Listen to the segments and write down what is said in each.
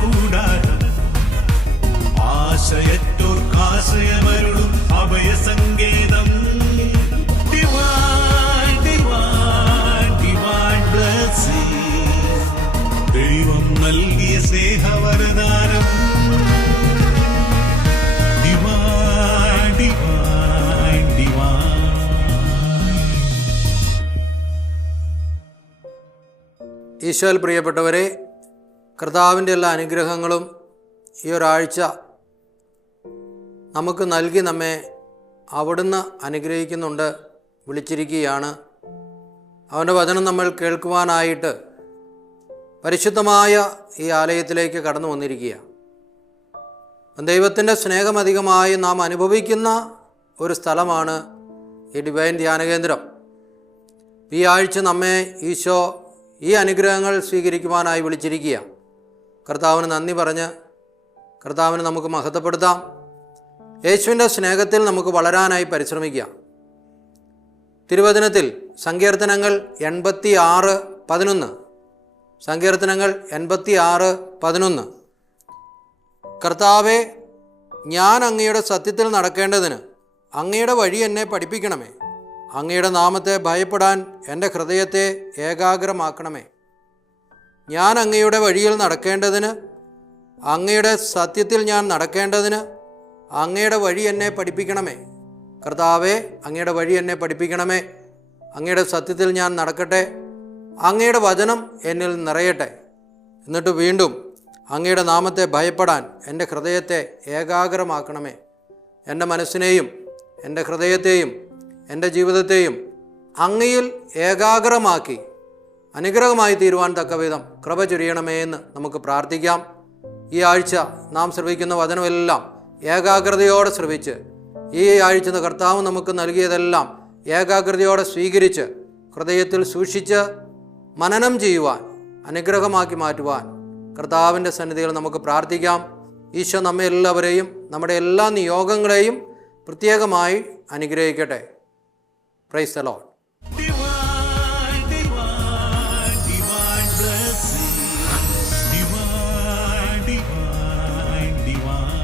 കൂടാരം ആശയറ്റോർക്കാശയമരുളും അഭയസങ്കേതം Divine, divine, divine blessing. ദൈവം നൽകിയ സ്നേഹവരദാനം Divine, divine, divine. ഈശോയിൽ പ്രിയപ്പെട്ടവരെ, കർത്താവിൻ്റെ എല്ലാ അനുഗ്രഹങ്ങളും ഈ ഒരാഴ്ച നമുക്ക് നൽകി നമ്മെ അവിടുന്ന് അനുഗ്രഹിക്കുന്നുണ്ട്, വിളിച്ചിരിക്കുകയാണ്. അവൻ്റെ വചനം നമ്മൾ കേൾക്കുവാനായിട്ട് പരിശുദ്ധമായ ഈ ആലയത്തിലേക്ക് കടന്നു വന്നിരിക്കുകയാണ്. ദൈവത്തിൻ്റെ സ്നേഹമധികമായി നാം അനുഭവിക്കുന്ന ഒരു സ്ഥലമാണ് ഈ ഡിവൈൻ ധ്യാനകേന്ദ്രം. ഈ ആഴ്ച നമ്മെ ഈശോ ഈ അനുഗ്രഹങ്ങൾ സ്വീകരിക്കുവാനായി വിളിച്ചിരിക്കുക. കർത്താവിന് നന്ദി പറഞ്ഞ് കർത്താവിന് നമുക്ക് മഹത്വപ്പെടുത്താം. യേശുവിൻ്റെ സ്നേഹത്തിൽ നമുക്ക് വളരാനായി പരിശ്രമിക്കാം. തിരുവചനത്തിൽ സങ്കീർത്തനങ്ങൾ 86:11, സങ്കീർത്തനങ്ങൾ 86:11, കർത്താവേ, ഞാൻ അങ്ങയുടെ സത്യത്തിൽ നടക്കേണ്ടതിന് അങ്ങയുടെ വഴി എന്നെ പഠിപ്പിക്കണമേ. അങ്ങയുടെ നാമത്തെ ഭയപ്പെടാൻ എൻ്റെ ഹൃദയത്തെ ഏകാഗ്രമാക്കണമേ. ഞാൻ അങ്ങയുടെ വഴിയിൽ നടക്കേണ്ടതിന്, അങ്ങയുടെ സത്യത്തിൽ ഞാൻ നടക്കേണ്ടതിന് അങ്ങയുടെ വഴി എന്നെ പഠിപ്പിക്കണമേ. കർത്താവേ, അങ്ങയുടെ വഴി എന്നെ പഠിപ്പിക്കണമേ. അങ്ങയുടെ സത്യത്തിൽ ഞാൻ നടക്കട്ടെ. അങ്ങയുടെ വചനം എന്നിൽ നിറയട്ടെ. എന്നിട്ട് വീണ്ടും അങ്ങയുടെ നാമത്തെ ഭയപ്പെടാൻ എൻ്റെ ഹൃദയത്തെ ഏകാഗ്രമാക്കണമേ. എൻ്റെ മനസ്സിനെയും എൻ്റെ ഹൃദയത്തെയും എൻ്റെ ജീവിതത്തെയും അങ്ങയിൽ ഏകാഗ്രമാക്കി അനുഗ്രഹമായി തീരുവാൻ തക്കവിധം കൃപ ചൊരിയണമേ എന്ന് നമുക്ക് പ്രാർത്ഥിക്കാം. ഈ ആഴ്ച നാം ശ്രവിക്കുന്ന വചനമെല്ലാം ഏകാഗ്രതയോടെ ശ്രവിച്ച്, ഈ ആഴ്ച കർത്താവ് നമുക്ക് നൽകിയതെല്ലാം ഏകാഗ്രതയോടെ സ്വീകരിച്ച് ഹൃദയത്തിൽ സൂക്ഷിച്ച് മനനം ചെയ്യുവാൻ, അനുഗ്രഹമാക്കി മാറ്റുവാൻ കർത്താവിൻ്റെ സന്നിധിയിൽ നമുക്ക് പ്രാർത്ഥിക്കാം. ഈശോ നമ്മെ എല്ലാവരെയും നമ്മുടെ എല്ലാ നിയോഗങ്ങളെയും പ്രത്യേകമായി അനുഗ്രഹിക്കട്ടെ. Praise the Lord. Divine, divine, divine blessing. Divine, divine, divine.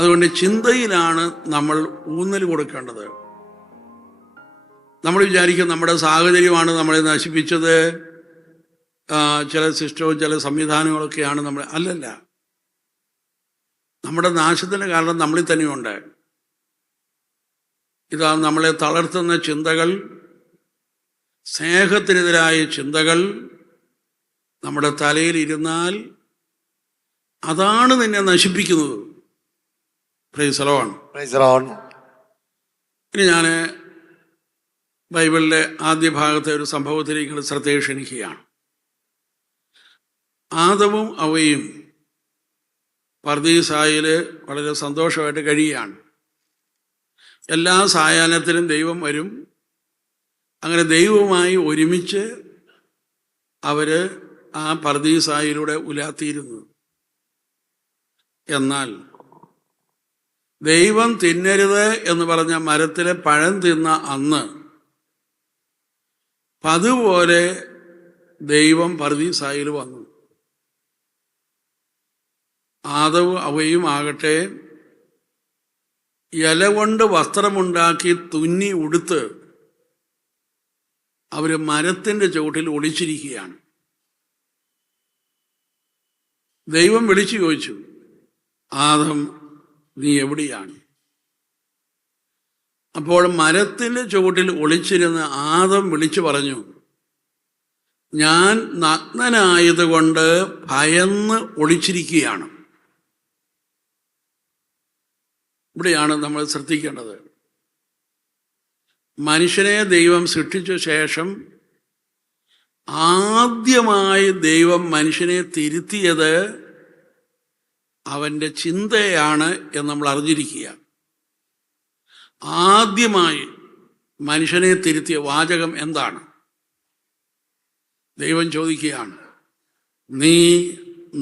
അതുകൊണ്ട് ചിന്തയിലാണ് നമ്മൾ ഊന്നൽ കൊടുക്കേണ്ടത്. നമ്മൾ വിചാരിക്കും നമ്മുടെ സാഹചര്യമാണ് നമ്മളെ നശിപ്പിച്ചത്, ചില സിസ്റ്റവും ചില സംവിധാനങ്ങളൊക്കെയാണ് നമ്മളെ. അല്ലല്ല, നമ്മുടെ നാശത്തിന് കാരണം നമ്മളിൽ തന്നെയുണ്ട്. ഇതാ നമ്മളെ തളർത്തുന്ന ചിന്തകൾ, സ്നേഹത്തിനെതിരായ ചിന്തകൾ നമ്മുടെ തലയിൽ ഇരുന്നാൽ അതാണ് നിന്നെ നശിപ്പിക്കുന്നത്. Praise the Lord. ഇനി ഞാൻ ബൈബിളിലെ ആദ്യ ഭാഗത്തെ ഒരു സംഭവത്തിലേക്ക് ശ്രദ്ധ ക്ഷണിക്കുകയാണ്. ആദവും അവയും പർദീസായിൽ വളരെ സന്തോഷമായിട്ട് കഴിയുകയാണ്. എല്ലാ സായാഹ്നത്തിലും ദൈവം വരും. അങ്ങനെ ദൈവവുമായി ഒരുമിച്ച് അവർ ആ പർദീസായിലൂടെ ഉലാത്തിയിരുന്നു. എന്നാൽ ദൈവം തിന്നരുത് എന്ന് പറഞ്ഞ മരത്തിലെ പഴം തിന്ന അന്ന് അതുപോലെ ദൈവം പർദീസായിൽ വന്നു. ആദവും അവയും ആകട്ടെ ഇല കൊണ്ട് വസ്ത്രമുണ്ടാക്കി തുന്നി ഉടുത്ത് അവർ മരത്തിൻ്റെ ചുവട്ടിൽ ഒളിച്ചിരിക്കുകയാണ്. ദൈവം വിളിച്ചു ചോദിച്ചു, ആദം നീ എവിടെയാണ്? അപ്പോൾ മരത്തിൻ്റെ ചുവട്ടിൽ ഒളിച്ചിരുന്ന് ആദം വിളിച്ചു പറഞ്ഞു, ഞാൻ നഗ്നനായതുകൊണ്ട് ഭയന്ന് ഒളിച്ചിരിക്കുകയാണ്. ഇവിടെയാണ് നമ്മൾ ശ്രദ്ധിക്കേണ്ടത്. മനുഷ്യനെ ദൈവം സൃഷ്ടിച്ച ശേഷം ആദ്യമായി ദൈവം മനുഷ്യനെ തിരുത്തിയത് അവൻ്റെ ചിന്തയാണ് എന്ന് നമ്മൾ അറിഞ്ഞിരിക്കുക. ആദ്യമായി മനുഷ്യനെ തിരുത്തിയ വാചകം എന്താണ്? ദൈവം ചോദിക്കുകയാണ്, നീ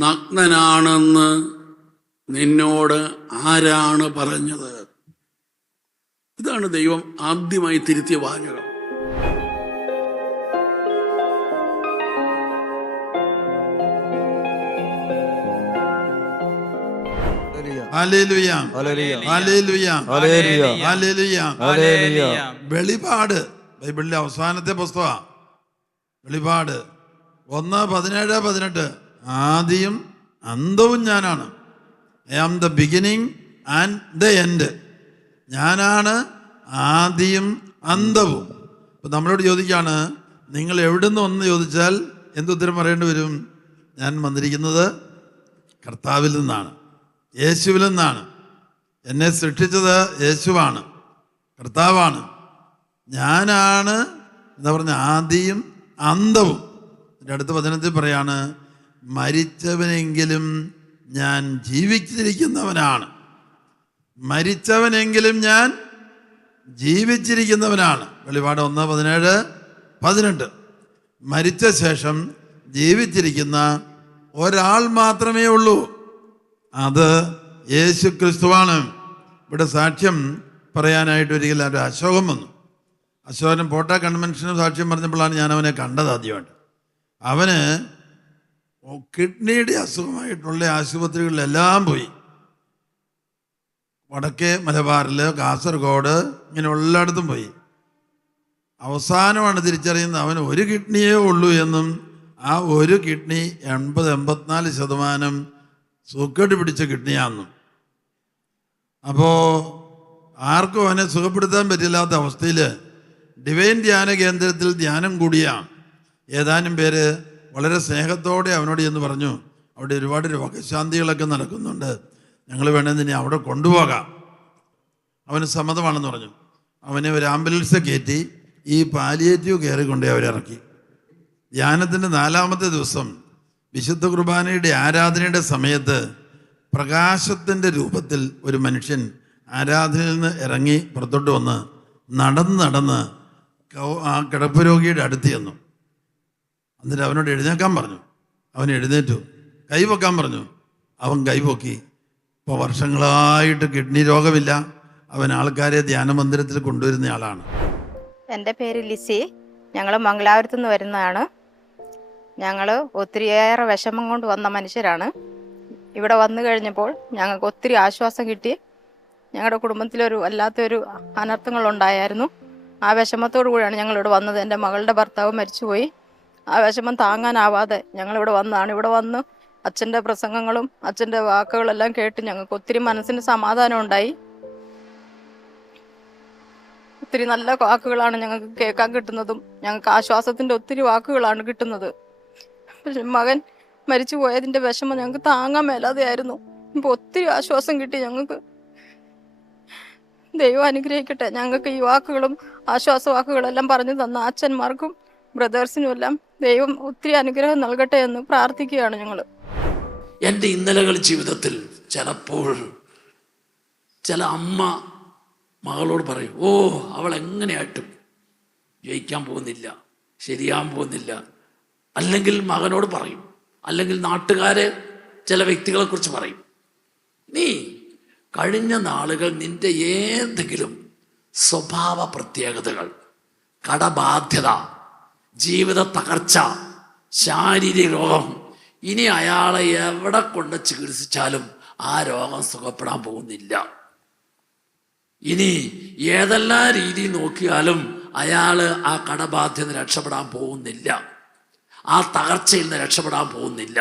നഗ്നനാണെന്ന് നിന്നോട് ആരാണ് പറഞ്ഞത്? ഇതാണ് ദൈവം ആദ്യമായി തിരുത്തിയ വാചകം. വെളിപാട് ബൈബിളിലെ അവസാനത്തെ പുസ്തകമാണ് വെളിപാട് 1:17-18. ആദിയും അന്തവും ഞാനാണ്. I am the beginning and the end. ഞാനാണ് ആദിയും അന്തവും. ഇപ്പം നമ്മളോട് ചോദിക്കുകയാണ്, നിങ്ങൾ എവിടുന്ന് ഒന്ന് ചോദിച്ചാൽ എന്തുത്തരം പറയേണ്ടി വരും? ഞാൻ വന്നിരിക്കുന്നത് കർത്താവിൽ നിന്നാണ്, യേശുവിൽ നിന്നാണ്. എന്നെ സൃഷ്ടിച്ചത് യേശുവാണ്, കർത്താവാണ്. ഞാനാണ് എന്താ പറഞ്ഞ ആദിയും അന്തവും. എൻ്റെ അടുത്ത വചനത്തിൽ പറയാണ്, മരിച്ചവനെങ്കിലും ഞാൻ ജീവിച്ചിരിക്കുന്നവനാണ്. മരിച്ചവനെങ്കിലും ഞാൻ ജീവിച്ചിരിക്കുന്നവനാണ്. വെളിപാട് 1:17-18. മരിച്ച ശേഷം ജീവിച്ചിരിക്കുന്ന ഒരാൾ മാത്രമേ ഉള്ളൂ, അത് യേശു ക്രിസ്തുവാണ്. ഇവിടെ സാക്ഷ്യം പറയാനായിട്ട് ഒരിക്കലും ഒരു അശോകൻ വന്നു. അശോകൻ പോട്ട കൺവെൻഷന് സാക്ഷ്യം പറഞ്ഞപ്പോഴാണ് ഞാൻ അവനെ കണ്ടത് ആദ്യമായിട്ട്. അവന് കിഡ്നിയുടെ അസുഖമായിട്ടുള്ള ആശുപത്രികളിലെല്ലാം പോയി. വടക്കേ മലബാറിൽ, കാസർഗോഡ്, ഇങ്ങനെ എല്ലായിടത്തും പോയി. അവസാനമാണ് തിരിച്ചറിയുന്നത് അവന് ഒരു കിഡ്നിയേ ഉള്ളൂ എന്നും ആ ഒരു കിഡ്നി 80-84% സുഖക്കേട് പിടിച്ച കിഡ്നിയാണെന്നും. അപ്പോൾ ആർക്കും അവനെ സുഖപ്പെടുത്താൻ പറ്റില്ലാത്ത അവസ്ഥയിൽ ഡിവൈൻ ധ്യാന കേന്ദ്രത്തിൽ ധ്യാനം കൂടിയ ഏതാനും പേര് വളരെ സ്നേഹത്തോടെ അവനോട് എന്ന് പറഞ്ഞു, അവിടെ ഒരുപാട് രോഗശാന്തികളൊക്കെ നടക്കുന്നുണ്ട്, ഞങ്ങൾ വേണമെന്ന് ഇനി അവിടെ കൊണ്ടുപോകാം. അവന് സമ്മതമാണെന്ന് പറഞ്ഞു. അവനെ ഒരു ആംബുലൻസ് കയറ്റി ഈ പാലിയേറ്റീവ് കെയർ കൊണ്ടേ അവരിറക്കി. ധ്യാനത്തിൻ്റെ 4ാമത്തെ ദിവസം വിശുദ്ധ കുർബാനയുടെ ആരാധനയുടെ സമയത്ത് പ്രകാശത്തിൻ്റെ രൂപത്തിൽ ഒരു മനുഷ്യൻ ആരാധനയിൽ നിന്ന് ഇറങ്ങി പുറത്തോട്ട് വന്ന് നടന്ന് ആ കിടപ്പ് രോഗിയുടെ അടുത്ത് ചെന്നു. എന്നിട്ട് അവനോട് എഴുന്നേക്കാൻ പറഞ്ഞു. അവൻ എഴുന്നേറ്റു. കൈവെക്കാൻ പറഞ്ഞു. അവൻ കൈപൊക്കി. ഇപ്പോൾ വർഷങ്ങളായിട്ട് കിഡ്നി രോഗമില്ല. അവൻ ആൾക്കാരെ ധ്യാനമന്ദിരത്തിൽ കൊണ്ടുവരുന്ന ആളാണ്. എൻ്റെ പേര് ലിസി. ഞങ്ങൾ മംഗലാപുരത്തു നിന്ന് വരുന്നതാണ്. ഞങ്ങൾ ഒത്തിരിയേറെ വിഷമം കൊണ്ട് വന്ന മനുഷ്യരാണ്. ഇവിടെ വന്നു കഴിഞ്ഞപ്പോൾ ഞങ്ങൾക്ക് ഒത്തിരി ആശ്വാസം കിട്ടി. ഞങ്ങളുടെ കുടുംബത്തിലൊരു വല്ലാത്തൊരു അനർത്ഥങ്ങളുണ്ടായിരുന്നു. ആ വിഷമത്തോടു കൂടിയാണ് ഞങ്ങളിവിടെ വന്നത്. എൻ്റെ മകളുടെ ഭർത്താവ് മരിച്ചുപോയി. ആ വിഷമം താങ്ങാനാവാതെ ഞങ്ങളിവിടെ വന്നതാണ്. ഇവിടെ വന്ന് അച്ഛൻ്റെ പ്രസംഗങ്ങളും അച്ഛൻ്റെ വാക്കുകളെല്ലാം കേട്ട് ഞങ്ങൾക്ക് ഒത്തിരി മനസ്സിന് സമാധാനം ഉണ്ടായി. ഒത്തിരി നല്ല വാക്കുകളാണ് ഞങ്ങൾക്ക് കേൾക്കാൻ കിട്ടുന്നതും ഞങ്ങൾക്ക് ആശ്വാസത്തിൻ്റെ ഒത്തിരി വാക്കുകളാണ് കിട്ടുന്നത്. പക്ഷെ മകൻ മരിച്ചു പോയതിൻ്റെ വിഷമം ഞങ്ങൾക്ക് താങ്ങാൻ മേലാതെയായിരുന്നു. ഇപ്പോൾ ഒത്തിരി ആശ്വാസം കിട്ടി ഞങ്ങൾക്ക്. ദൈവം അനുഗ്രഹിക്കട്ടെ. ഞങ്ങൾക്ക് ഈ വാക്കുകളും ആശ്വാസ വാക്കുകളെല്ലാം പറഞ്ഞു തന്ന അച്ഛന്മാർക്കും ബ്രദേഴ്സിനും എല്ലാം ദൈവം ഒത്തിരി അനുഗ്രഹം നൽകട്ടെ എന്ന് പ്രാർത്ഥിക്കുകയാണ് ഞങ്ങൾ. എൻ്റെ ഇന്നലകൾ ജീവിതത്തിൽ ചിലപ്പോൾ ചില അമ്മ മകളോട് പറയും, ഓ അവൾ എങ്ങനെയായിട്ടും ജയിക്കാൻ പോകുന്നില്ല, ശരിയാൻ പോകുന്നില്ല. അല്ലെങ്കിൽ മകനോട് പറയും, അല്ലെങ്കിൽ നാട്ടുകാരെ ചില വ്യക്തികളെക്കുറിച്ച് പറയും, നീ കഴിഞ്ഞ നാളുകൾ നിൻ്റെ ഏതെങ്കിലും സ്വഭാവ പ്രത്യേകതകൾ, കടബാധ്യത, ജീവിത തകർച്ച, ശാരീരിക രോഗം, ഇനി അയാളെ എവിടെ കൊണ്ട് ചികിത്സിച്ചാലും ആ രോഗം സുഖപ്പെടാൻ പോകുന്നില്ല. ഇനി ഏതെല്ലാം രീതി നോക്കിയാലും അയാൾ ആ കടബാധ്യത രക്ഷപ്പെടാൻ പോകുന്നില്ല, ആ തകർച്ചയിൽ നിന്ന് രക്ഷപ്പെടാൻ പോകുന്നില്ല.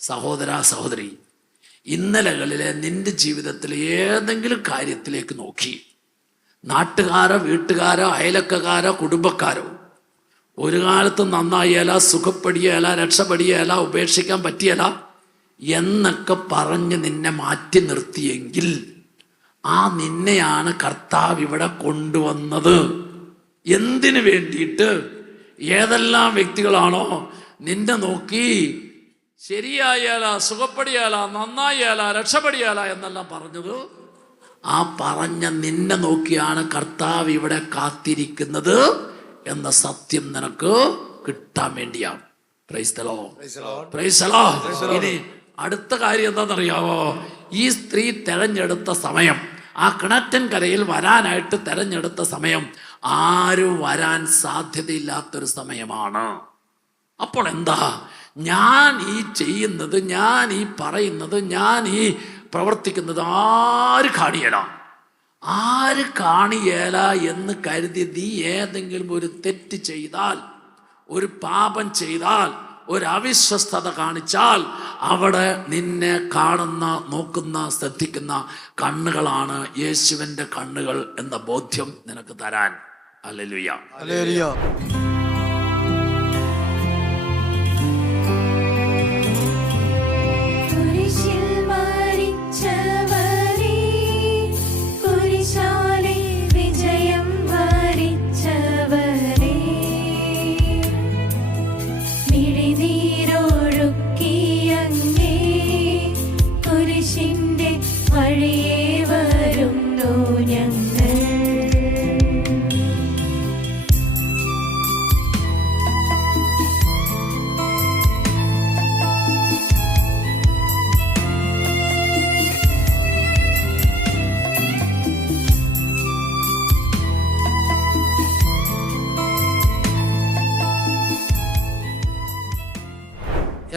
സഹോദര സഹോദരി, ഇന്നലകളിലെ നിന്റെ ജീവിതത്തിലെ ഏതെങ്കിലും കാര്യത്തിലേക്ക് നോക്കി നാട്ടുകാരോ വീട്ടുകാരോ അയലക്കാരോ കുടുംബക്കാരോ ഒരു കാലത്തും നന്നായല, സുഖപ്പെടിയല, രക്ഷപ്പെടിയല, ഉപേക്ഷിക്കാൻ പറ്റിയല എന്നൊക്കെ പറഞ്ഞ് നിന്നെ മാറ്റി നിർത്തിയെങ്കിൽ ആ നിന്നെയാണ് കർത്താവ് ഇവിടെ കൊണ്ടുവന്നത്. എന്തിനു വേണ്ടിയിട്ട്? ഏതെല്ലാം വ്യക്തികളാണോ നിന്നെ നോക്കി ശരിയായാല, സുഖപ്പെടിയാല, നന്നായാല, രക്ഷപ്പെടിയാല എന്നെല്ലാം പറഞ്ഞത്, ആ പറഞ്ഞ നിന്നെ നോക്കിയാണ് കർത്താവ് ഇവിടെ കാത്തിരിക്കുന്നത് എന്ന സത്യം നിനക്ക് കിട്ടാൻ വേണ്ടിയാണ്. Praise the Lord. Praise the Lord. ഇനി അടുത്ത കാര്യം എന്താണെന്നറിയാവോ? ഈ സ്ത്രീ തെരഞ്ഞെടുത്ത സമയം, ആ കിണറ്റൻകരയിൽ വരാനായിട്ട് തെരഞ്ഞെടുത്ത സമയം ആരും വരാൻ സാധ്യതയില്ലാത്തൊരു സമയമാണ്. അപ്പോൾ എന്താ, ഞാൻ ഈ ചെയ്യുന്നത്, ഞാൻ ഈ പറയുന്നത്, ഞാൻ ഈ പ്രവർത്തിക്കുന്നത് ആര് കാണിയല, ആര് കാണിയേല എന്ന് കരുതി നീ ഏതെങ്കിലും ഒരു തെറ്റ് ചെയ്താൽ, ഒരു പാപം ചെയ്താൽ, ഒരു അവിശ്വസ്തത കാണിച്ചാൽ അവിടെ നിന്നെ കാണുന്ന, നോക്കുന്ന, ശ്രദ്ധിക്കുന്ന കണ്ണുകളാണ് യേശുവിൻ്റെ കണ്ണുകൾ എന്ന ബോധ്യം നിനക്ക് തരാൻ. ഹല്ലേലൂയ.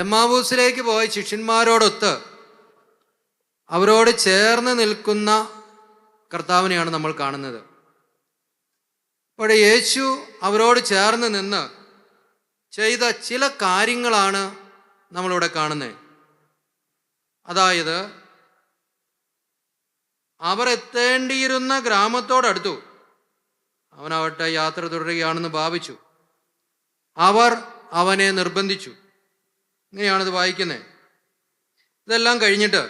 എമ്മാവൂസിലേക്ക് പോയ ശിഷ്യന്മാരോടൊത്ത് അവരോട് ചേർന്ന് നിൽക്കുന്ന കർത്താവിനെയാണ് നമ്മൾ കാണുന്നത്. അപ്പോൾ യേശു അവരോട് ചേർന്ന് നിന്ന് ചെയ്ത ചില കാര്യങ്ങളാണ് നമ്മളിവിടെ കാണുന്നത്. അതായത്, അവർ എത്തേണ്ടിയിരുന്ന ഗ്രാമത്തോടടുത്തു. അവനാവട്ടെ യാത്ര തുടരുകയാണെന്ന് ഭാവിച്ചു. അവർ അവനെ നിർബന്ധിച്ചു. ഇങ്ങനെയാണിത് വായിക്കുന്നത്. ഇതെല്ലാം കഴിഞ്ഞിട്ട്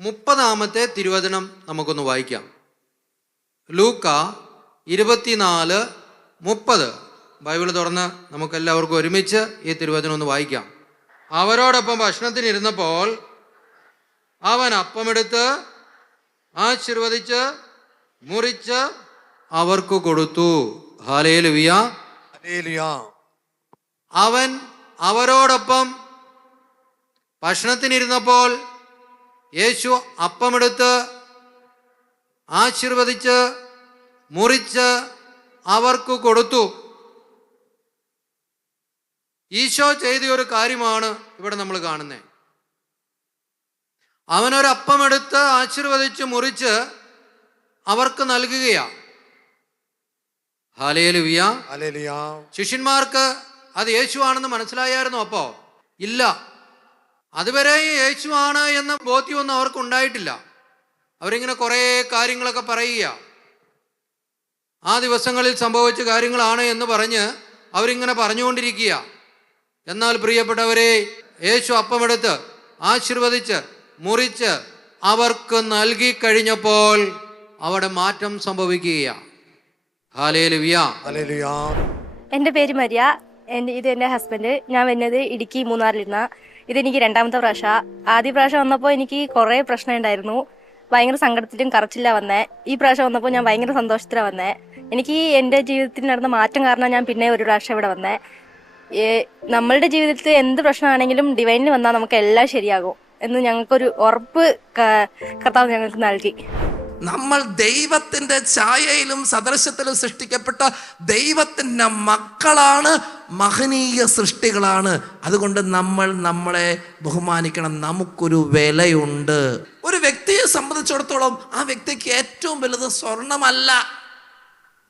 30-ാമത്തെ തിരുവചനം നമുക്കൊന്ന് വായിക്കാം. ലൂക്ക 24:30. ബൈബിൾ തുറന്ന് നമുക്കെല്ലാവർക്കും ഒരുമിച്ച് ഈ തിരുവചനം ഒന്ന് വായിക്കാം. അവരോടൊപ്പം ഭക്ഷണത്തിനിരുന്നപ്പോൾ അവൻ അപ്പമെടുത്ത് ആശീർവദിച്ച് മുറിച്ച് അവർക്ക് കൊടുത്തു. ഹല്ലേലൂയ. അവൻ അവരോടൊപ്പം ഭക്ഷണത്തിനിരുന്നപ്പോൾ യേശു അപ്പമെടുത്ത് ആശീർവദിച്ച് മുറിച്ച് അവർക്ക് കൊടുത്തു. ഈശോ ചെയ്ത ഒരു കാര്യമാണ് ഇവിടെ നമ്മൾ കാണുന്നത്. അവനൊരപ്പമെടുത്ത് ആശീർവദിച്ച് മുറിച്ച് അവർക്ക് നൽകുകയാണ്. ഹല്ലേലൂയ. ശിഷ്യന്മാർക്ക് അത് യേശുവാണെന്ന് മനസ്സിലായായിരുന്നു? അപ്പോ ഇല്ല. അതുവരെ യേശുവാണ് എന്ന ബോധ്യമൊന്നും അവർക്ക് ഉണ്ടായിട്ടില്ല. അവരിങ്ങനെ കുറേ കാര്യങ്ങളൊക്കെ പറയുക, ആ ദിവസങ്ങളിൽ സംഭവിച്ച കാര്യങ്ങളാണ് എന്ന് പറഞ്ഞ് അവരിങ്ങനെ പറഞ്ഞുകൊണ്ടിരിക്കുക. എന്നാൽ പ്രിയപ്പെട്ടവരെ, യേശു അപ്പമെടുത്ത് ആശീർവദിച്ച് മുറിച്ച് അവർക്ക് നൽകി കഴിഞ്ഞപ്പോൾ അവിടെ മാറ്റം സംഭവിക്കുകയാണ്. ഹല്ലേലൂയ. എൻ്റെ പേര് മരിയ. ഇത് എൻ്റെ ഹസ്ബൻഡ്. ഞാൻ വരുന്നത് ഇടുക്കി മൂന്നാറിലിരുന്ന. ഇതെനിക്ക് 2ാമത്തെ പ്രാവശ്യം. ആദ്യ പ്രാവശ്യം വന്നപ്പോൾ എനിക്ക് കുറേ പ്രശ്നം ഉണ്ടായിരുന്നു. ഭയങ്കര സങ്കടത്തിലും കറച്ചില്ല വന്നേ. ഈ പ്രാവശ്യം വന്നപ്പോൾ ഞാൻ ഭയങ്കര സന്തോഷത്തിലാണ് വന്നേ. എനിക്ക് എൻ്റെ ജീവിതത്തിൽ നടന്ന മാറ്റം കാരണം ഞാൻ പിന്നെ ഒരു പ്രാവശ്യം ഇവിടെ വന്നേ. നമ്മളുടെ ജീവിതത്തിൽ എന്ത് പ്രശ്നമാണെങ്കിലും ഡിവൈനിൽ വന്നാൽ നമുക്ക് എല്ലാം ശരിയാകും എന്ന് ഞങ്ങൾക്കൊരു ഉറപ്പ് കർത്താവ് ഞങ്ങൾക്ക് നൽകി. നമ്മൾ ദൈവത്തിന്റെ ഛായയിലും സദൃശത്തിലും സൃഷ്ടിക്കപ്പെട്ട ദൈവത്തിന്റെ മക്കളാണ്, മഹനീയ സൃഷ്ടികളാണ്. അതുകൊണ്ട് നമ്മൾ നമ്മളെ ബഹുമാനിക്കണം. നമുക്കൊരു വിലയുണ്ട്. ഒരു വ്യക്തിയെ സംബന്ധിച്ചിടത്തോളം ആ വ്യക്തിക്ക് ഏറ്റവും വലുത് സ്വർണമല്ല.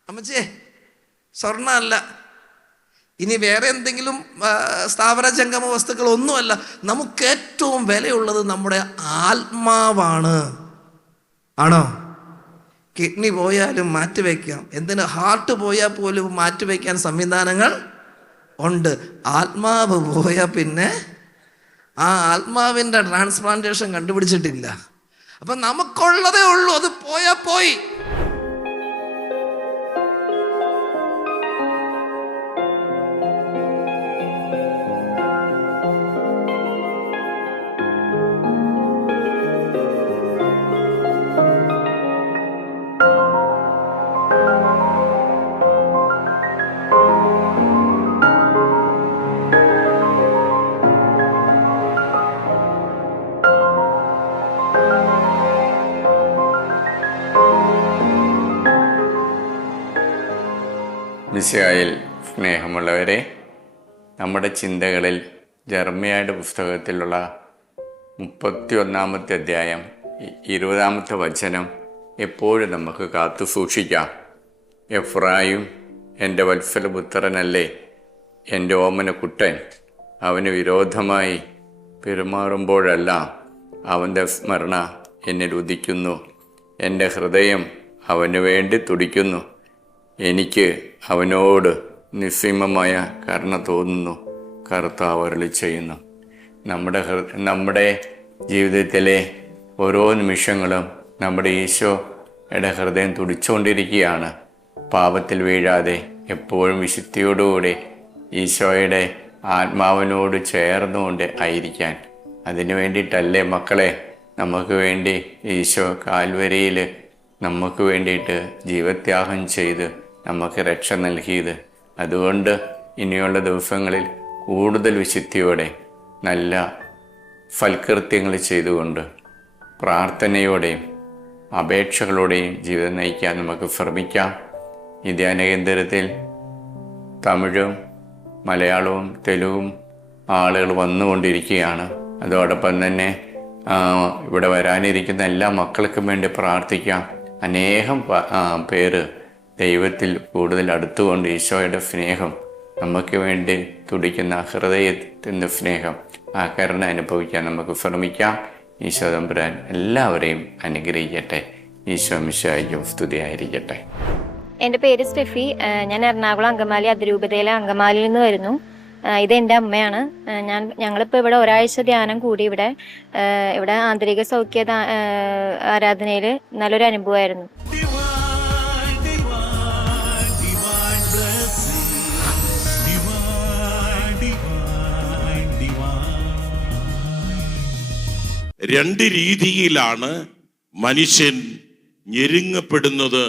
അമ്മച്ചേ, സ്വർണ്ണമല്ല. ഇനി വേറെ എന്തെങ്കിലും സ്ഥാവര ജംഗമ വസ്തുക്കളൊന്നുമല്ല. നമുക്ക് ഏറ്റവും വിലയുള്ളത് നമ്മുടെ ആത്മാവാണ്. ആണോ? കിഡ്നി പോയാലും മാറ്റിവെക്കാം, എന്തിന് ഹാർട്ട് പോയാൽ പോലും മാറ്റിവെക്കാൻ സംവിധാനങ്ങൾ ഉണ്ട്. ആത്മാവ് പോയാൽ പിന്നെ ആ ആത്മാവിൻ്റെ ട്രാൻസ്പ്ലാന്റേഷൻ കണ്ടുപിടിച്ചിട്ടില്ല. അപ്പം നമുക്കുള്ളതേ ഉള്ളൂ, അത് പോയാൽ പോയി. മിശിഹായിൽ സ്നേഹമുള്ളവരെ, നമ്മുടെ ചിന്തകളിൽ ജെറമ്യായുടെ പുസ്തകത്തിലുള്ള 31-ാമത്തെ അധ്യായം 20-ാമത്തെ വചനം എപ്പോഴും നമുക്ക് കാത്തു സൂക്ഷിക്കാം. എഫ്രായിം എൻ്റെ വത്സലപുത്രനല്ലേ, എൻ്റെ ഓമനക്കുട്ടൻ. അവന് വിരോധമായി പെരുമാറുമ്പോഴെല്ലാം അവൻ്റെ സ്മരണ എന്നിൽ ഉദിക്കുന്നു. എൻ്റെ ഹൃദയം അവന് വേണ്ടി തുടിക്കുന്നു. എനിക്ക് അവനോട് നിസ്സീമമായ കരുണ തോന്നുന്നു. കർത്താവ് അരുളി ചെയ്യുന്നു. നമ്മുടെ ജീവിതത്തിലെ ഓരോ നിമിഷങ്ങളും നമ്മുടെ ഈശോയുടെ ഹൃദയം തുടിച്ചുകൊണ്ടിരിക്കുകയാണ്. പാപത്തിൽ വീഴാതെ എപ്പോഴും വിശുദ്ധിയോടുകൂടി ഈശോയുടെ ആത്മാവിനോട് ചേർന്നുകൊണ്ട് ആയിരിക്കാൻ. അതിനു വേണ്ടിയിട്ടല്ലേ മക്കളെ നമുക്ക് വേണ്ടി ഈശോ കാൽവരിയിൽ നമുക്ക് വേണ്ടിയിട്ട് ജീവത്യാഗം ചെയ്ത് നമുക്ക് രക്ഷ നൽകിയത്. അതുകൊണ്ട് ഇനിയുള്ള ദിവസങ്ങളിൽ കൂടുതൽ വിശുദ്ധിയോടെ നല്ല ഫൽകൃത്യങ്ങൾ ചെയ്തുകൊണ്ട് പ്രാർത്ഥനയോടെയും അപേക്ഷകളോടെയും ജീവിതം നയിക്കാൻ നമുക്ക് ശ്രമിക്കാം. ഈ ധ്യാനകേന്ദ്രത്തിൽ തമിഴും മലയാളവും തെലുഗും ആളുകൾ വന്നുകൊണ്ടിരിക്കുകയാണ്. അതോടൊപ്പം തന്നെ ഇവിടെ വരാനിരിക്കുന്ന എല്ലാ മക്കൾക്കും വേണ്ടി പ്രാർത്ഥിക്കാം. അനേകം പേര് ദൈവത്തിൽ കൂടുതൽ അടുത്തുകൊണ്ട് ഈശോയുടെ സ്നേഹം, നമുക്ക് വേണ്ടി തുടിക്കുന്ന ഹൃദയത്തിൻ്റെ സ്നേഹം, ആ കരുണ അനുഭവിക്കാൻ നമുക്ക് ശ്രമിക്കാം. ഈശോ തമ്പുരാൻ എല്ലാവരെയും അനുഗ്രഹിക്കട്ടെ. ഈശോ മിശിഹായ്ക്കും സ്തുതിയായിരിക്കട്ടെ. എൻ്റെ പേര് സ്റ്റെഫി. ഞാൻ എറണാകുളം അങ്കമാലി അതിരൂപതയിലെ അങ്കമാലിയിൽ നിന്ന് വരുന്നു. ഇതെൻ്റെ അമ്മയാണ്. ഞങ്ങളിപ്പോൾ ഇവിടെ ഒരാഴ്ച ധ്യാനം കൂടി. ഇവിടെ ആന്തരിക സൗഖ്യ ആരാധനയിൽ നല്ലൊരു അനുഭവമായിരുന്നു. രണ്ട് രീതിയിലാണ് മനുഷ്യൻ ഞെരുങ്ങപ്പെടുന്നത്,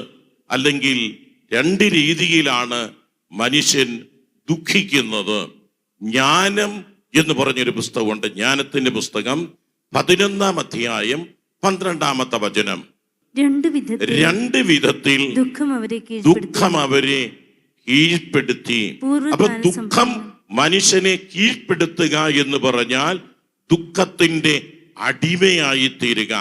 അല്ലെങ്കിൽ രണ്ട് രീതിയിലാണ് മനുഷ്യൻ ദുഃഖിക്കുന്നത്. ജ്ഞാനം എന്ന് പറഞ്ഞൊരു പുസ്തകമുണ്ട്. ജ്ഞാനത്തിന്റെ പുസ്തകം 11-ാം അധ്യായം 12-ാമത്തെ വചനം. രണ്ട് വിധത്തിൽ ദുഃഖം അവരെ കീഴ്പ്പെടുത്തി. അപ്പൊ ദുഃഖം മനുഷ്യനെ കീഴ്പ്പെടുത്തുക എന്ന് പറഞ്ഞാൽ ദുഃഖത്തിന്റെ അടിമയായി തീരുക.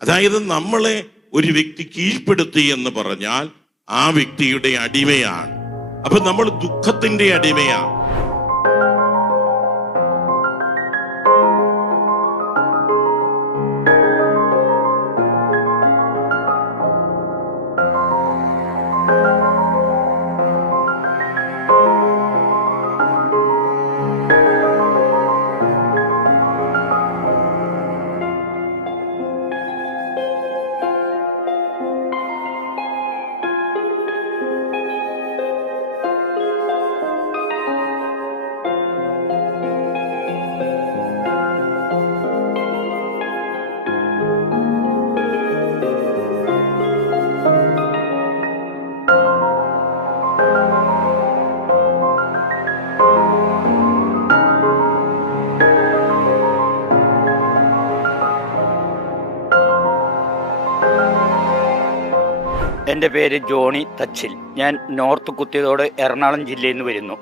അതായത് നമ്മളെ ഒരു വ്യക്തി കീഴ്പ്പെടുത്തി എന്ന് പറഞ്ഞാൽ ആ വ്യക്തിയുടെ അടിമയാണ്. അപ്പൊ നമ്മൾ ദുഃഖത്തിന്റെ അടിമയാണ്. എൻ്റെ പേര് ജോണി തച്ചിൽ. ഞാൻ നോർത്ത് കുത്തിയതോട് എറണാകുളം ജില്ലയിൽ നിന്ന് വരുന്നു.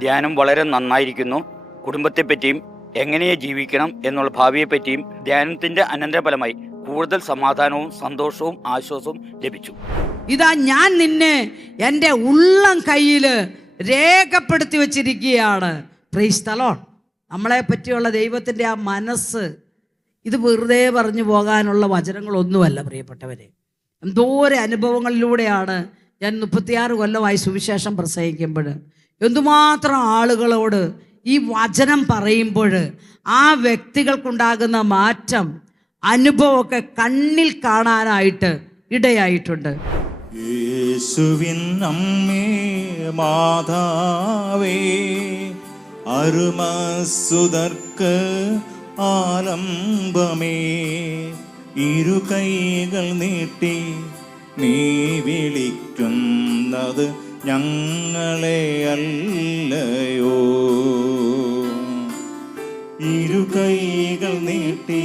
ധ്യാനം വളരെ നന്നായിരിക്കുന്നു. കുടുംബത്തെപ്പറ്റിയും എങ്ങനെ ജീവിക്കണം എന്നുള്ള ഭാവിയെപ്പറ്റിയും ധ്യാനത്തിൻ്റെ അനന്തരഫലമായി കൂടുതൽ സമാധാനവും സന്തോഷവും ആശ്വാസവും ലഭിച്ചു. ഇതാ ഞാൻ നിന്നെ എൻ്റെ ഉള്ളം കയ്യിൽ രേഖപ്പെടുത്തി വച്ചിരിക്കുകയാണ്. Praise the Lord. നമ്മളെ പറ്റിയുള്ള ദൈവത്തിൻ്റെ ആ മനസ്സ് ഇത് വെറുതെ പറഞ്ഞു പോകാനുള്ള വചനങ്ങളൊന്നുമല്ല പ്രിയപ്പെട്ടവരെ. എന്തോരം അനുഭവങ്ങളിലൂടെയാണ് ഞാൻ 36 കൊല്ലമായി സുവിശേഷം പ്രസംഗിക്കുമ്പോൾ എന്തുമാത്രം ആളുകളോട് ഈ വചനം പറയുമ്പോൾ ആ വ്യക്തികൾക്കുണ്ടാകുന്ന മാറ്റം അനുഭവമൊക്കെ കണ്ണിൽ കാണാനായിട്ട് ഇടയായിട്ടുണ്ട്. യേശുവിൻ അമ്മേ മാതാവേ, അരുമസുതർക്ക് ആലംബമേ, ഇരു കൈകൾ നീട്ടി നീ വിളിക്കുന്നത് ഞങ്ങളെ അല്ലയോ, ഇരു കൈകൾ നീട്ടി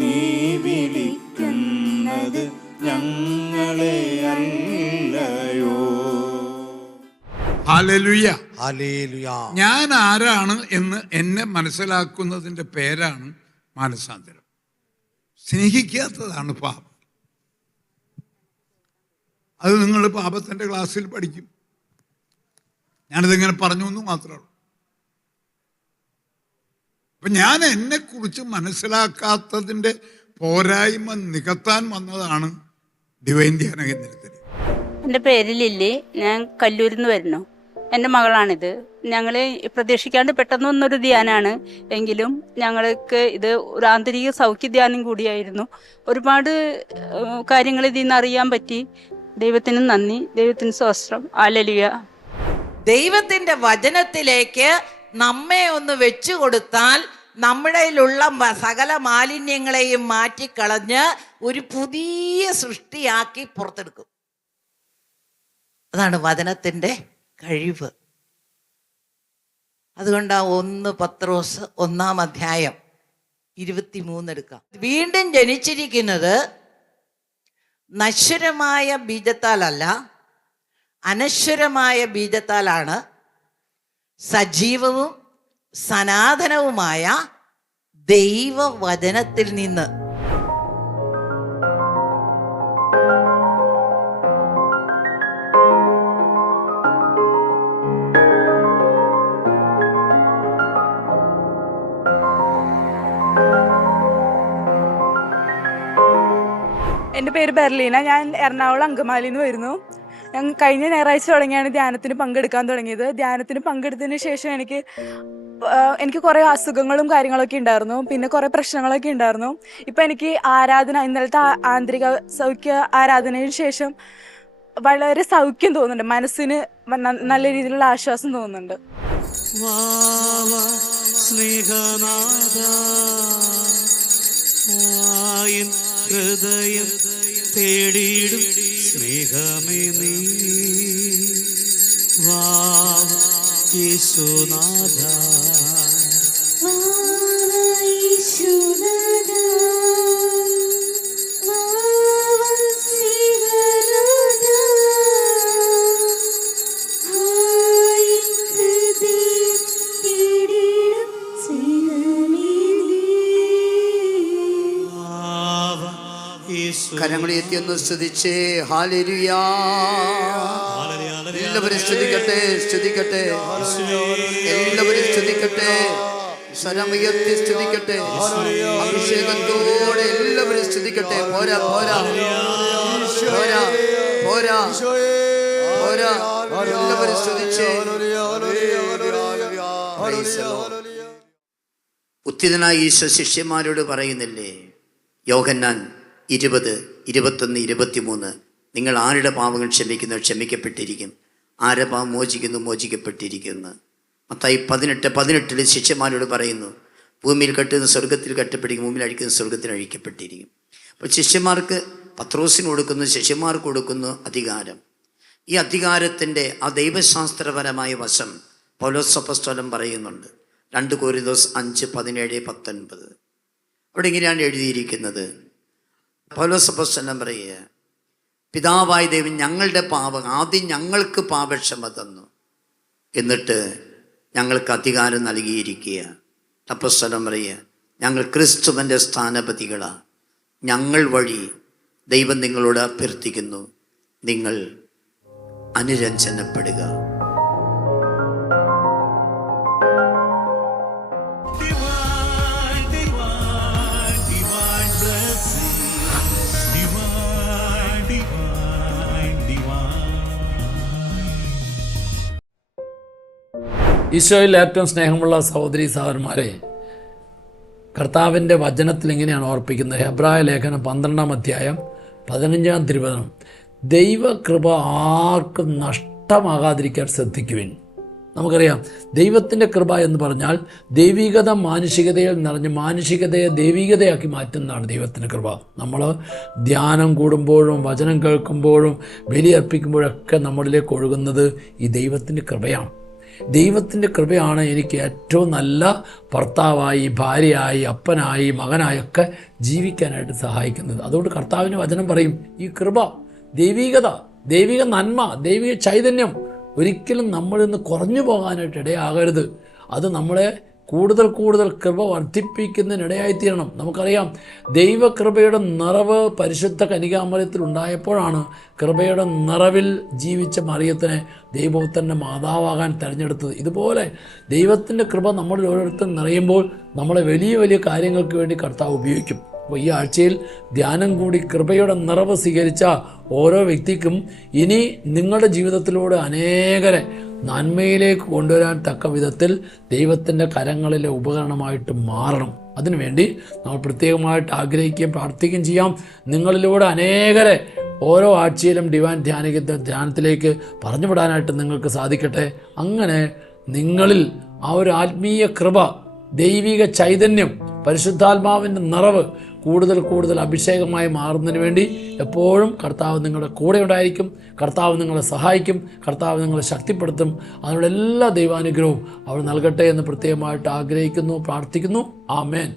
നീ വിളിക്കുന്നത് ഞങ്ങളെ അല്ലയോ. ഹല്ലേലൂയ. ഹല്ലേലൂയ. ഞാൻ ആരാണ് എന്ന് എന്നെ മനസ്സിലാക്കുന്നതിൻ്റെ പേരാണ് മാനസാന്തരം. സ്നേഹിക്കാത്തതാണ് പാപം. അത് നിങ്ങൾ പാപത്തിൻ്റെ ക്ലാസ്സിൽ പഠിക്കും. ഞാനിതിങ്ങനെ പറഞ്ഞു എന്ന് മാത്രമേ ഉള്ളൂ. അപ്പം ഞാൻ എന്നെക്കുറിച്ച് മനസ്സിലാക്കാത്തതിൻ്റെ പോരായ്മ നികത്താൻ വന്നതാണ് ഡിവൈൻ ധ്യാന കേന്ദ്രത്തിൽ. എൻ്റെ പേര് ലില്ലി. ഞാൻ കല്ലൂരിൽ നിന്ന് വരുന്നു. എൻ്റെ മകളാണിത്. ഞങ്ങൾ പ്രതീക്ഷിക്കാണ്ട് പെട്ടെന്നൊന്നൊരു ധ്യാനമാണ്. എങ്കിലും ഞങ്ങൾക്ക് ഇത് ഒരു ആന്തരിക സൗഖ്യ ധ്യാനം കൂടിയായിരുന്നു. ഒരുപാട് കാര്യങ്ങൾ ഇതിൽ നിന്ന് അറിയാൻ പറ്റി. ദൈവത്തിന് നന്ദി, ദൈവത്തിന് സ്തോത്രം. ഹല്ലേലൂയ. ദൈവത്തിൻ്റെ വചനത്തിലേക്ക് നമ്മെ ഒന്ന് വെച്ചു കൊടുത്താൽ നമ്മുടെയിലുള്ള സകല മാലിന്യങ്ങളെയും മാറ്റിക്കളഞ്ഞ് ഒരു പുതിയ സൃഷ്ടിയാക്കി പുറത്തെടുക്കും. അതാണ് വചനത്തിൻ്റെ കഴിവ്. അതുകൊണ്ട് 1 പത്രോസ് 1-ാം-അധ്യായം-23 എടുക്കാം. വീണ്ടും ജനിച്ചിരിക്കുന്നത് നശ്വരമായ ബീജത്താലല്ല, അനശ്വരമായ ബീജത്താലാണ്, സജീവവും സനാതനവുമായ ദൈവവചനത്തിൽ നിന്ന്. എൻ്റെ പേര് ബെർലീന. ഞാൻ എറണാകുളം അങ്കമാലിയിൽ നിന്ന് വരുന്നു. ഞാൻ കഴിഞ്ഞ ഞായറാഴ്ച തുടങ്ങിയാണ് ധ്യാനത്തിന് പങ്കെടുക്കാൻ തുടങ്ങിയത്. ധ്യാനത്തിന് പങ്കെടുത്തതിന് ശേഷം എനിക്ക് കുറേ അസുഖങ്ങളും കാര്യങ്ങളൊക്കെ ഉണ്ടായിരുന്നു. പിന്നെ കുറേ പ്രശ്നങ്ങളൊക്കെ ഉണ്ടായിരുന്നു. ഇപ്പം എനിക്ക് ഇന്നലത്തെ ആന്തരിക സൗഖ്യ ആരാധനയ്ക്ക് ശേഷം വളരെ സൗഖ്യം തോന്നുന്നുണ്ട്. മനസ്സിന് നല്ല രീതിയിലുള്ള ആശ്വാസം തോന്നുന്നുണ്ട്. ഹൃദയം തേടിയിടും സ്നേഹമേ നീ വാ യേശുനാഥ. കരങ്ങളെ എത്തിയൊന്ന് സ്തുതിച്ചേ. ഹല്ലേലൂയ. എല്ലാവരും സ്തുതിക്കട്ടെ, സ്തുതിക്കട്ടെ, എല്ലാവരും സ്തുതിക്കട്ടെ, സ്വരമുയർത്തി സ്തുതിക്കട്ടെ, അഭിഷേകത്തോടെ എല്ലാവരും സ്തുതിക്കട്ടെ. പോരാ പോരാ പോരാ പോരാ പോരാ, എല്ലാവരും സ്തുതിച്ചേ. ഉത്തിതനായ ഈശോ ശിഷ്യന്മാരോട് പറയുന്നില്ലേ, യോഹന്നാൻ 20, 21, 23, നിങ്ങൾ ആരുടെ പാപങ്ങൾ ക്ഷമിക്കുന്നു ക്ഷമിക്കപ്പെട്ടിരിക്കും, ആരുടെ പാപം മോചിക്കുന്നു മോചിക്കപ്പെട്ടിരിക്കുന്നു. മത്തായി 18 ശിഷ്യന്മാരോട് പറയുന്നു, ഭൂമിയിൽ കെട്ടുന്ന സ്വർഗത്തിൽ കെട്ടപ്പെട്ടിരിക്കും, ഭൂമിയിൽ അഴിക്കുന്ന സ്വർഗത്തിൽ അഴിക്കപ്പെട്ടിരിക്കും. അപ്പോൾ ശിഷ്യന്മാർക്ക്, പത്രോസിന് കൊടുക്കുന്നു, ശിഷ്യന്മാർക്ക് കൊടുക്കുന്നു അധികാരം. ഈ അധികാരത്തിൻ്റെ ആ ദൈവശാസ്ത്രപരമായ വശം പൗലോസ് അപ്പോസ്തലൻ പറയുന്നുണ്ട്. 2 കൊരിന്തോസ് 5, 17, 19. അവിടെ ഇങ്ങനെയാണ് എഴുതിയിരിക്കുന്നത്. പൗലോസ് അപ്പോസ്തലൻ പറയുക, പിതാവായ ദൈവം ഞങ്ങളുടെ ആദ്യം ഞങ്ങൾക്ക് പാപക്ഷമ തന്നു, എന്നിട്ട് ഞങ്ങൾക്ക് അധികാരം നൽകിയിരിക്കുക. അപ്പോസ്തലൻ പറയുക, ഞങ്ങൾ ക്രിസ്തുവിൻ്റെ സ്ഥാനപതികളാണ്. ഞങ്ങൾ വഴി ദൈവം നിങ്ങളോട് അഭ്യർത്ഥിക്കുന്നു, നിങ്ങൾ അനുരഞ്ജനപ്പെടുക. ഈശോയിൽ ഏറ്റവും സ്നേഹമുള്ള സഹോദരി സഹോദരന്മാരെ, കർത്താവിൻ്റെ വചനത്തിൽ ഇങ്ങനെയാണ് ഓർപ്പിക്കുന്നത്. ഹെബ്രായ ലേഖനം 12-ാം അധ്യായം 15-ാം തിരുവചനം, ദൈവകൃപ ആർക്കും നഷ്ടമാകാതിരിക്കാൻ ശ്രദ്ധിക്കുവിൻ. നമുക്കറിയാം, ദൈവത്തിൻ്റെ കൃപ എന്ന് പറഞ്ഞാൽ ദൈവികത മാനുഷികതയിൽ നിറഞ്ഞ് മാനുഷികതയെ ദൈവികതയാക്കി മാറ്റുന്നതാണ് ദൈവത്തിൻ്റെ കൃപ. നമ്മൾ ധ്യാനം കൂടുമ്പോഴും വചനം കേൾക്കുമ്പോഴും ബലിയർപ്പിക്കുമ്പോഴൊക്കെ നമ്മളിലേക്ക് ഒഴുകുന്നത് ഈ ദൈവത്തിൻ്റെ കൃപയാണ്. ദൈവത്തിൻ്റെ കൃപയാണ് എനിക്ക് ഏറ്റവും നല്ല ഭർത്താവായി, ഭാര്യയായി, അപ്പനായി, മകനായൊക്കെ ജീവിക്കാനായിട്ട് സഹായിക്കുന്നത്. അതുകൊണ്ട് കർത്താവിൻ്റെ വചനം പറയും, ഈ കൃപ, ദൈവികത, ദൈവിക നന്മ, ദൈവിക ചൈതന്യം ഒരിക്കലും നമ്മളിൽ നിന്ന് കുറഞ്ഞു പോകാനായിട്ട് ഇടയാകരുത്. അത് നമ്മളെ കൂടുതൽ കൂടുതൽ കൃപ വർദ്ധിപ്പിക്കുന്നതിനിടയായിത്തീരണം. നമുക്കറിയാം, ദൈവകൃപയുടെ നിറവ് പരിശുദ്ധ കന്യകാമറിയത്തിൽ ഉണ്ടായപ്പോഴാണ് കൃപയുടെ നിറവിൽ ജീവിച്ച മറിയത്തിനെ ദൈവപുത്രൻ്റെ മാതാവാകാൻ തിരഞ്ഞെടുത്തത്. ഇതുപോലെ ദൈവത്തിൻ്റെ കൃപ നമ്മളിൽ ഓരോരുത്തരും നിറയുമ്പോൾ നമ്മളെ വലിയ വലിയ കാര്യങ്ങൾക്ക് വേണ്ടി കർത്താവ് ഉപയോഗിക്കും. അപ്പോൾ ഈ ആഴ്ചയിൽ ധ്യാനം കൂടി കൃപയുടെ നിറവ് സ്വീകരിച്ച ഓരോ വ്യക്തിക്കും ഇനി നിങ്ങളുടെ ജീവിതത്തിലൂടെ അനേകരെ നന്മയിലേക്ക് കൊണ്ടുവരാൻ തക്ക വിധത്തിൽ ദൈവത്തിൻ്റെ കരങ്ങളിലെ ഉപകരണമായിട്ട് മാറണം. അതിനുവേണ്ടി നമ്മൾ പ്രത്യേകമായിട്ട് ആഗ്രഹിക്കുകയും പ്രാർത്ഥിക്കുകയും ചെയ്യാം. നിങ്ങളിലൂടെ അനേകരെ ഓരോ ആഴ്ചയിലും ഡിവൈൻ ധ്യാനത്തിലേക്ക് പറഞ്ഞുവിടാനായിട്ട് നിങ്ങൾക്ക് സാധിക്കട്ടെ. അങ്ങനെ നിങ്ങളിൽ ആ ഒരു ആത്മീയ കൃപ, ദൈവിക ചൈതന്യം, പരിശുദ്ധാത്മാവിൻ്റെ നിറവ് കൂടുതൽ കൂടുതൽ അഭിഷേകമായി മാറുന്നതിന് വേണ്ടി എപ്പോഴും കർത്താവ് നിങ്ങളുടെ കൂടെ ഉണ്ടായിരിക്കും. കർത്താവ് നിങ്ങളെ സഹായിക്കും. കർത്താവ് നിങ്ങളെ ശക്തിപ്പെടുത്തും. അതിനുള്ള എല്ലാ ദൈവാനുഗ്രഹവും അവൾ നൽകട്ടെ എന്ന് പ്രത്യേകമായിട്ട് ആഗ്രഹിക്കുന്നു, പ്രാർത്ഥിക്കുന്നു. ആമേൻ.